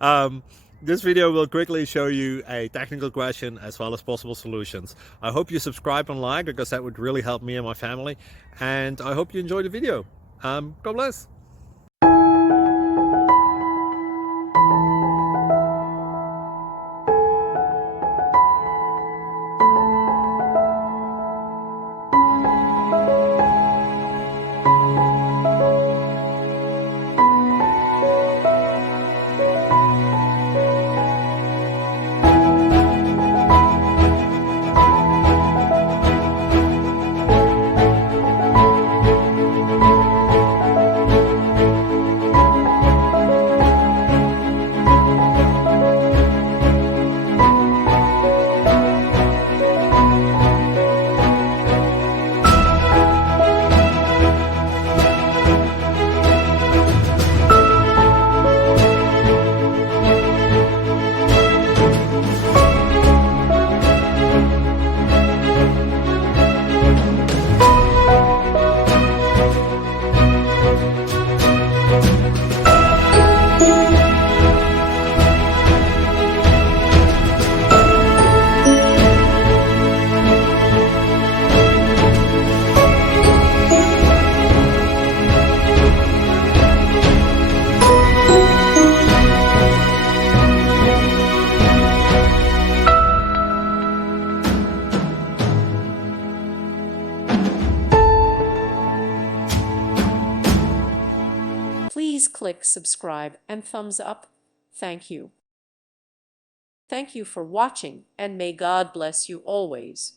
um, this video will quickly show you a technical question as well as possible solutions. I hope you subscribe and like because that would really help me and my family. And I hope you enjoy the video. God bless. Please click subscribe and thumbs up. Thank you. Thank you for watching, and may God bless you always.